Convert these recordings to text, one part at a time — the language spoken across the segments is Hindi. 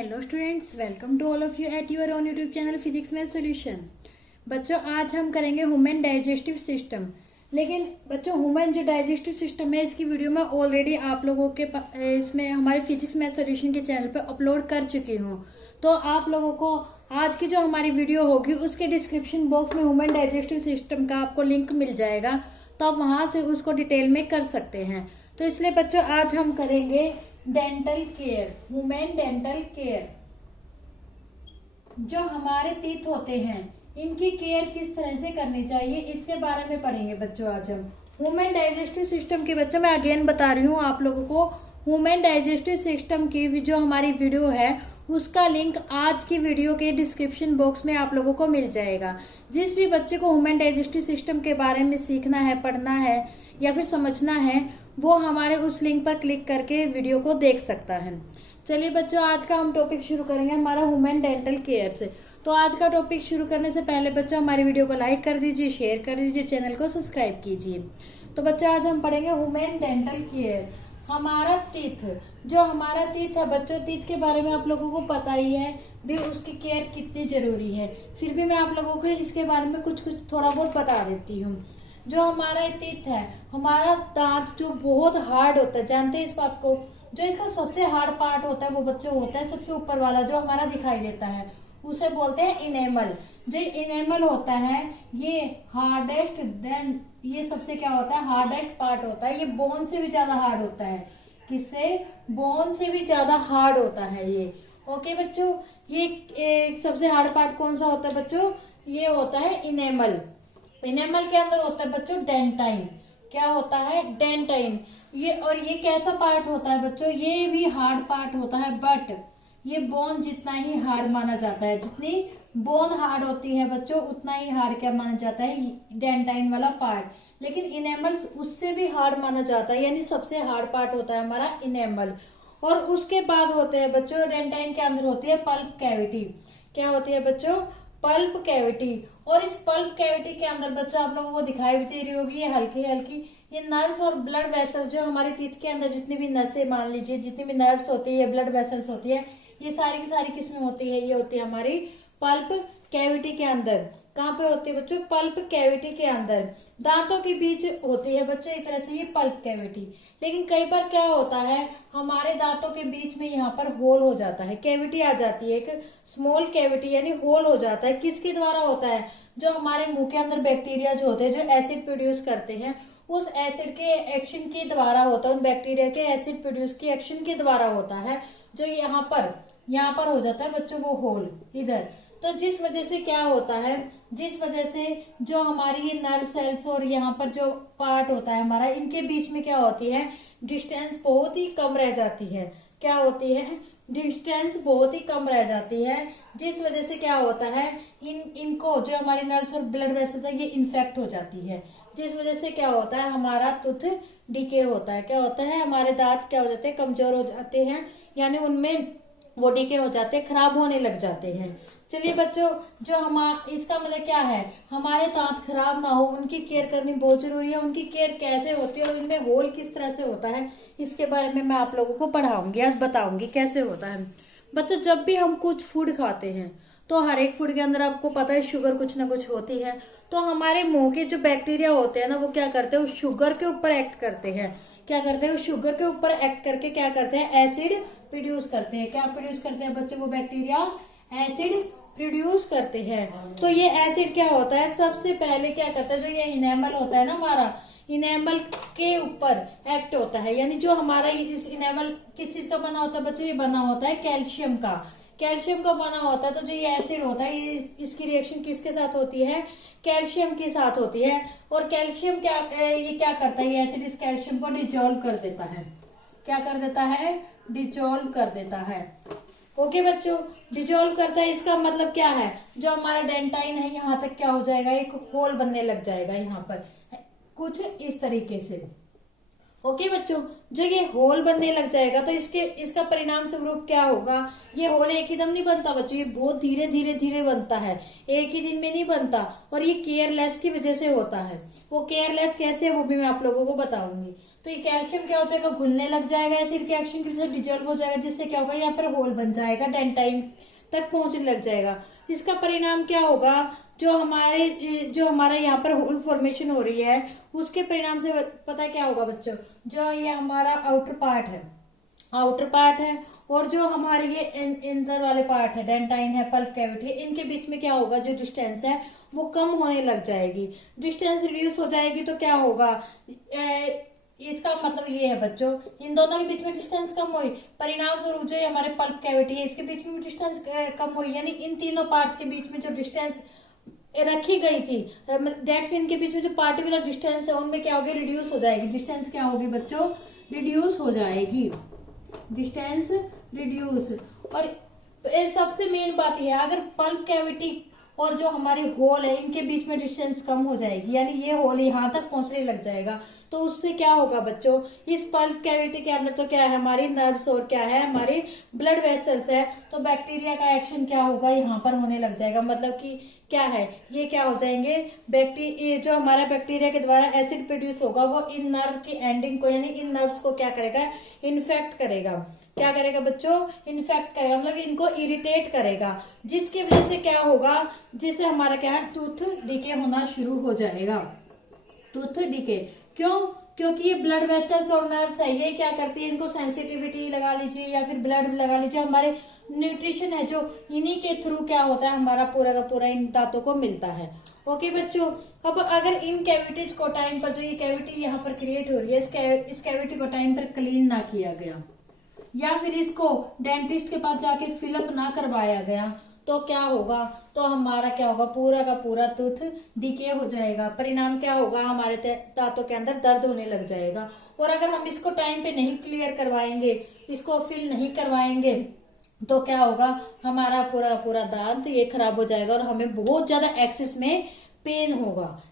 Hello students, welcome to all of you at your own YouTube channel physics math solution. बच्चों, आज हम करेंगे ह्यूमन डाइजेस्टिव सिस्टम। लेकिन बच्चों, ह्यूमन जो डाइजेस्टिव सिस्टम है, इसकी वीडियो मैं ऑलरेडी आप लोगों के इसमें हमारे फिजिक्स मैथ सॉल्यूशन के चैनल पे अपलोड कर चुकी हूँ। तो आप लोगों को आज की जो हमारी वीडियो होगी उसके डिस्क्रिप्शन बॉक्स में ह्यूमन डाइजेस्टिव सिस्टम का आपको लिंक मिल जाएगा, तो आप वहाँ से उसको डिटेल में कर सकते हैं। तो इसलिए बच्चों, आज हम करेंगे dental care, human dental care. जो हमारे टीथ होते हैं, इनकी केयर किस तरह से करनी चाहिए, इसके बारे में पढ़ेंगे बच्चों आज हम। ह्यूमन डाइजेस्टिव सिस्टम की बच्चों मैं अगेन बता रही हूँ आप लोगों को, ह्यूमन डाइजेस्टिव सिस्टम की जो हमारी वीडियो है उसका लिंक आज की वीडियो के डिस्क्रिप्शन बॉक्स में आप लोगों को मिल जाएगा। जिस भी बच्चे को ह्यूमन डाइजेस्टिव सिस्टम के बारे में सीखना है, पढ़ना है या फिर समझना है, वो हमारे उस लिंक पर क्लिक करके वीडियो को देख सकता है। चलिए बच्चों, आज का हम टॉपिक शुरू करेंगे हमारा ह्यूमन डेंटल केयर से। तो आज का टॉपिक शुरू करने से पहले बच्चों, हमारी वीडियो को लाइक कर दीजिए, शेयर कर दीजिए, चैनल को सब्सक्राइब कीजिए। तो बच्चों, आज हम पढ़ेंगे ह्यूमन डेंटल केयर। हमारा टीथ, जो हमारा टीथ है बच्चों, टीथ के बारे में आप लोगों को पता ही है भी उसकी केयर कितनी जरूरी है। फिर भी मैं आप लोगों को इसके बारे में कुछ थोड़ा बहुत बता देती हूँ। जो हमारा टीथ है, हमारा दांत जो बहुत हार्ड होता है, जानते हैं इस बात को। जो इसका सबसे हार्ड पार्ट होता है वो बच्चों होता है सबसे ऊपर वाला, जो हमारा दिखाई देता है, उसे बोलते हैं इनेमल। जो इनेमल होता है ये हार्डेस्ट देन, ये सबसे क्या होता है, हार्डेस्ट पार्ट होता है। ये बोन से भी ज्यादा हार्ड होता है। किससे? बोन से भी ज्यादा हार्ड होता है ये। ओके बच्चों, ये सबसे हार्ड पार्ट कौन सा होता है बच्चों? ये होता है इनेमल। इनेमल के अंदर होता है बच्चों डेंटाइन। क्या होता है? डेंटाइन। ये कैसा पार्ट होता है बच्चों? ये भी हार्ड पार्ट होता है, बट ये बोन जितना ही हार्ड माना जाता है। जितनी बोन हार्ड होती है बच्चों, उतना ही हार्ड क्या माना जाता है? डेंटाइन वाला पार्ट। लेकिन इनेमल्स उससे भी हार्ड माना जाता है, यानी सबसे हार्ड पार्ट होता है हमारा इनेमल। और उसके बाद होते हैं बच्चों, डेंटाइन के अंदर होती है पल्प कैविटी। क्या होती है बच्चों? Pulp cavity. और इस पल्प कैविटी के अंदर बच्चों आप लोगों को दिखाई भी दे रही होगी, ये हल्की हल्की ये नर्व्स और ब्लड वेसल्स, जो हमारे टीथ के अंदर जितनी भी नसें, मान लीजिए जितनी भी नर्व्स होती है, ब्लड वेसल्स होती है, ये सारी की सारी किसमें होती है? ये होती है हमारी पल्प कैविटी के अंदर। कहाँ पे होती है बच्चों? पल्प कैविटी के अंदर। दांतों के बीच होती है बच्चों एक तरह से ये पल्प कैविटी। लेकिन कई बार क्या होता है, हमारे दांतों के बीच में यहाँ पर होल हो जाता है, कैविटी आ जाती है, एक स्मॉल कैविटी यानी होल हो जाता है। किसके द्वारा होता है? जो हमारे मुंह के अंदर बैक्टीरिया जो होते हैं, जो एसिड प्रोड्यूस करते हैं, उस एसिड के एक्शन के द्वारा होता है, उन बैक्टीरिया के एसिड प्रोड्यूस की एक्शन के द्वारा होता है। जो यहाँ पर हो जाता है बच्चों वो होल इधर। तो जिस वजह से क्या होता है, जिस वजह से जो हमारी ये नर्व सेल्स और यहाँ पर जो पार्ट होता है हमारा, इनके बीच में क्या होती है? डिस्टेंस बहुत ही कम रह जाती है। क्या होती है? डिस्टेंस बहुत ही कम रह जाती है। जिस वजह से क्या होता है, इनको जो हमारी नर्व्स और ब्लड वेसल्स है, ये इन्फेक्ट हो जाती है। जिस वजह से क्या होता है, हमारा टूथ डिके होता है। क्या होता है? हमारे दांत क्या हो जाते हैं? कमजोर हो जाते हैं, यानी उनमें वो डिके हो जाते हैं, खराब होने लग जाते हैं। चलिए बच्चों, जो इसका मतलब क्या है, हमारे दांत खराब ना हो, उनकी केयर करनी बहुत जरूरी है। उनकी केयर कैसे होती है और उनमें होल किस तरह से होता है, इसके बारे में मैं आप लोगों को पढ़ाऊंगी, आज बताऊंगी कैसे होता है। बच्चों, जब भी हम कुछ फूड खाते हैं तो हर एक फूड के अंदर आपको पता है शुगर कुछ ना कुछ होती है। तो हमारे मुंह के जो बैक्टीरिया होते हैं ना, वो क्या करते हैं? उस शुगर के ऊपर एक्ट करते हैं। क्या करते हैं? उस शुगर के ऊपर एक्ट करके क्या करते हैं? एसिड प्रोड्यूस करते हैं। क्या प्रोड्यूस करते हैं बच्चों? वो बैक्टीरिया एसिड प्रोड्यूस करते हैं। तो ये एसिड क्या होता है, सबसे पहले क्या करता है, जो ये इनेमल होता है ना हमारा, इनेमल के ऊपर एक्ट होता है। यानी जो हमारा इस इनेमल किस चीज का बना होता है बच्चों? ये बना होता है कैल्शियम का। कैल्शियम का बना होता है। तो जो ये एसिड होता है, ये इसकी रिएक्शन किसके साथ होती है? कैल्शियम के साथ होती है। और कैल्शियम ये क्या करता है, ये एसिड इस कैल्शियम को डिजोल्व कर देता है। क्या कर देता है? डिजोल्व कर देता है। ओके बच्चों, डिजोल्व करता है, इसका मतलब क्या है, जो हमारा डेंटाइन है यहाँ तक क्या हो जाएगा? एक होल बनने लग जाएगा यहाँ पर, कुछ इस तरीके से। ओके बच्चों, जो ये होल बनने लग जाएगा तो इसका परिणाम स्वरूप क्या होगा, ये होल एक ही दम नहीं बनता बच्चों, ये बहुत धीरे धीरे धीरे बनता है, एक ही दिन में नहीं बनता। और ये केयरलेस की वजह से होता है। वो केयरलेस कैसे है वो भी मैं आप लोगों को बताऊंगी। तो ये कैल्शियम क्या हो जाएगा, घुलने लग जाएगा, एसिड रिएक्शन की वजह से डिजोल्व हो जाएगा, जिससे क्या होगा, यहाँ पर होल बन जाएगा, डेंटाइन तक पहुंचने लग जाएगा। इसका परिणाम क्या होगा, जो हमारा यहाँ पर होल फॉर्मेशन हो रही है, उसके परिणाम से पता क्या होगा बच्चों, जो ये हमारा आउटर पार्ट है और जो हमारे ये इंटर वाले पार्ट है, डेंटाइन है, पल्प कैविटी है, इनके बीच में क्या होगा, जो डिस्टेंस है वो कम होने लग जाएगी। डिस्टेंस रिड्यूस हो जाएगी तो क्या होगा, इसका मतलब ये है बच्चों, इन दोनों के बीच में डिस्टेंस कम हुई, परिणाम स्वरूप जो हमारे पल्प कैविटी है इसके बीच में डिस्टेंस कम हुई, यानी इन तीनों पार्ट्स के बीच में जो डिस्टेंस रखी गई थी, डेट्स इनके बीच में जो पार्टिकुलर डिस्टेंस है उनमें क्या होगी, रिड्यूस हो जाएगी। डिस्टेंस क्या होगी बच्चों, रिड्यूस हो जाएगी, डिस्टेंस रिड्यूस। और सबसे मेन बात यह है, अगर पल्प कैविटी और जो हमारे होल है इनके बीच में डिस्टेंस कम हो जाएगी, यानी ये होल यहाँ तक पहुंचने लग जाएगा, तो उससे क्या होगा बच्चों, इस पल्प कैविटी के अंदर तो क्या है, हमारी नर्व्स और क्या है, हमारी ब्लड वेसल्स है, तो बैक्टीरिया का एक्शन क्या होगा, यहाँ पर होने लग जाएगा। मतलब कि क्या है, ये क्या हो जाएंगे, जो हमारा बैक्टीरिया के द्वारा एसिड प्रोड्यूस होगा वो इन नर्व की एंडिंग को, यानी इन नर्व्स को क्या करेगा, इन्फेक्ट करेगा। क्या करेगा बच्चों, इन्फेक्ट करेगा, मतलब इनको इरिटेट करेगा, जिसकी वजह से क्या होगा, जिससे हमारा क्या है, टूथ डिके होना शुरू हो जाएगा। टूथ डिके क्यों, क्योंकि ये ब्लड वेसल्स और नर्व्स है, ये क्या करती है, इनको सेंसिटिविटी लगा लीजिए या फिर ब्लड लगा लीजिए, हमारे न्यूट्रिशन है जो इन्हीं के थ्रू क्या होता है, हमारा पूरा का पूरा इन दांतों को मिलता है। ओके बच्चों, अब अगर इन कैविटीज को टाइम पर, जो ये कैविटी यहाँ पर क्रिएट हो रही है, इस कैविटी को टाइम पर क्लीन ना किया गया या फिर इसको डेंटिस्ट के पास जाके फिलअप ना करवाया गया, तो क्या होगा, तो हमारा क्या होगा, पूरा का पूरा टूथ डिके हो जाएगा। परिणाम क्या होगा, हमारे दांतों के अंदर दर्द होने लग जाएगा। और अगर हम इसको टाइम पे नहीं क्लियर करवाएंगे, इसको फिल नहीं करवाएंगे, तो क्या होगा, हमारा पूरा पूरा दांत ये खराब हो जाएगा और हमें बहुत ज्यादा एक्सेस में पेन होगा।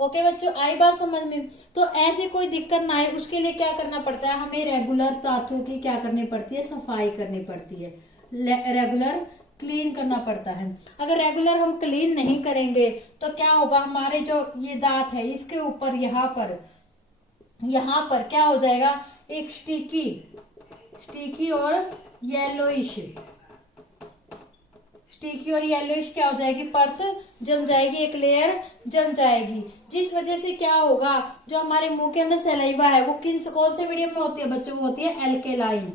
ओके बच्चों, आई बात समझ में। तो ऐसी कोई दिक्कत ना आए उसके लिए क्या करना पड़ता है, हमें रेगुलर दांतों की क्या करनी पड़ती है, सफाई करनी पड़ती है, रेगुलर क्लीन करना पड़ता है। अगर रेगुलर हम क्लीन नहीं करेंगे तो क्या होगा, हमारे जो ये दांत है इसके ऊपर यहाँ पर क्या हो जाएगा, एक स्टिकी और येलोइश क्या हो जाएगी, परत जम जाएगी, एक लेयर जम जाएगी, जिस वजह से क्या होगा, जो हमारे मुंह के अंदर सलाइवा है वो कौन से मीडियम में होती है बच्चों, होती है एल्केलाइन।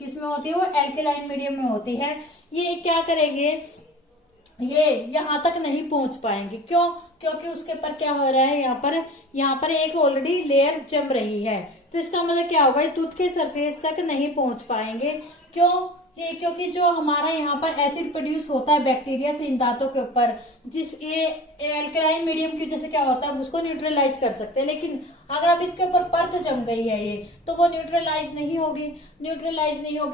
किस में होती है वो, एल्केलाइन मीडियम में होती है। ये क्या करेंगे, ये यहाँ तक नहीं पहुंच पाएंगे, क्यों, क्योंकि उसके ऊपर क्या हो रहा है, यहाँ पर एक ऑलरेडी लेयर जम रही है, तो इसका मतलब क्या होगा, टूथ के सरफेस तक नहीं पहुंच पाएंगे। क्यों, ये क्योंकि जो हमारा यहाँ पर एसिड प्रोड्यूस होता है बैक्टीरिया से इन दांतों के ऊपर, जिस ये एल्कलाइन मीडियम की वजह से क्या होता है, उसको न्यूट्रलाइज कर सकते हैं। लेकिन अगर अब इसके ऊपर परत जम गई है ये, तो वो न्यूट्रलाइज नहीं होगी,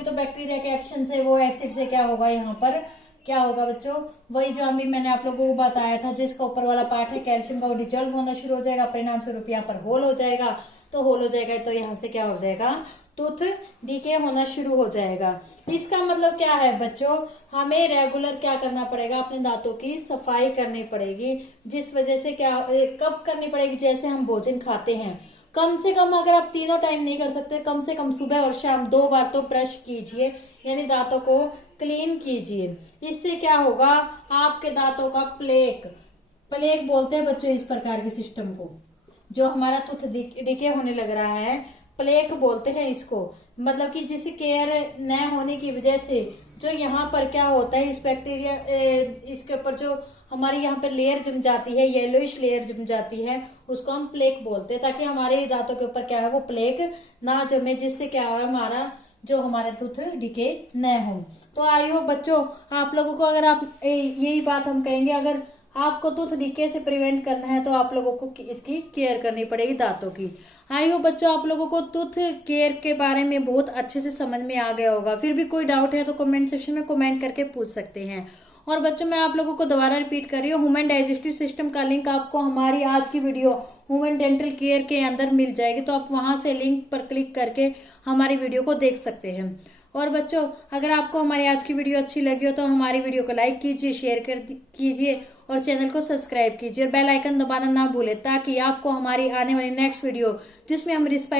तो बैक्टीरिया के एक्शन से वो एसिड से क्या होगा, यहाँ पर क्या होगा बच्चों, वही जो अभी मैंने आप लोगों को बताया था, जिसका ऊपर वाला पार्ट है कैल्शियम का, वो डिजोल्व होना शुरू हो जाएगा, परिणाम स्वरूप यहाँ पर होल हो जाएगा, तो यहाँ से क्या हो जाएगा, टूथ डीके होना शुरू हो जाएगा। इसका मतलब क्या है बच्चों, हमें रेगुलर क्या करना पड़ेगा, अपने दांतों की सफाई करनी पड़ेगी, जिस वजह से क्या, कब करनी पड़ेगी, जैसे हम भोजन खाते हैं, कम से कम अगर आप तीनों टाइम नहीं कर सकते, कम से कम सुबह और शाम 2 बार तो ब्रश कीजिए, यानी दांतों को क्लीन कीजिए। इससे क्या होगा, आपके दांतों का प्लेक बोलते हैं बच्चों इस प्रकार के सिस्टम को, जो हमारा टूथ डीके होने लग रहा है, प्लेक बोलते हैं इसको। मतलब कि जिसकी केयर न होने की वजह से जो यहाँ पर क्या होता है, इस बैक्टीरिया इसके ऊपर जो हमारी यहाँ पर लेयर जम जाती है, येलोइश लेयर जम जाती है, उसको हम प्लेक बोलते हैं, ताकि हमारे दांतों के ऊपर क्या है, वो प्लेक ना जमे, जिससे क्या है, हमारे टूथ डिके न हो। तो आई होप बच्चों आप लोगों को, अगर आप यही बात हम कहेंगे, अगर आपको टूथ डिके से प्रिवेंट करना है तो आप लोगों को इसकी केयर करनी पड़ेगी दांतों की। आई होप बच्चों आप लोगों को टूथ केयर के बारे में बहुत अच्छे से समझ में आ गया होगा। फिर भी कोई डाउट है तो कमेंट सेक्शन में कमेंट करके पूछ सकते हैं। और बच्चों मैं आप लोगों को दोबारा रिपीट कर रही हूँ, ह्यूमन डाइजेस्टिव सिस्टम का लिंक आपको हमारी आज की वीडियो ह्यूमन डेंटल केयर के अंदर मिल जाएगी, तो आप वहां से लिंक पर क्लिक करके हमारी वीडियो को देख सकते हैं। और बच्चों, अगर आपको हमारी आज की वीडियो अच्छी लगी हो तो हमारी वीडियो को लाइक कीजिए, शेयर कीजिए और चैनल को सब्सक्राइब कीजिए और बेल आइकन दबाना ना भूलें, ताकि आपको हमारी आने वाली नेक्स्ट वीडियो जिसमें हम रिस्पायरेशन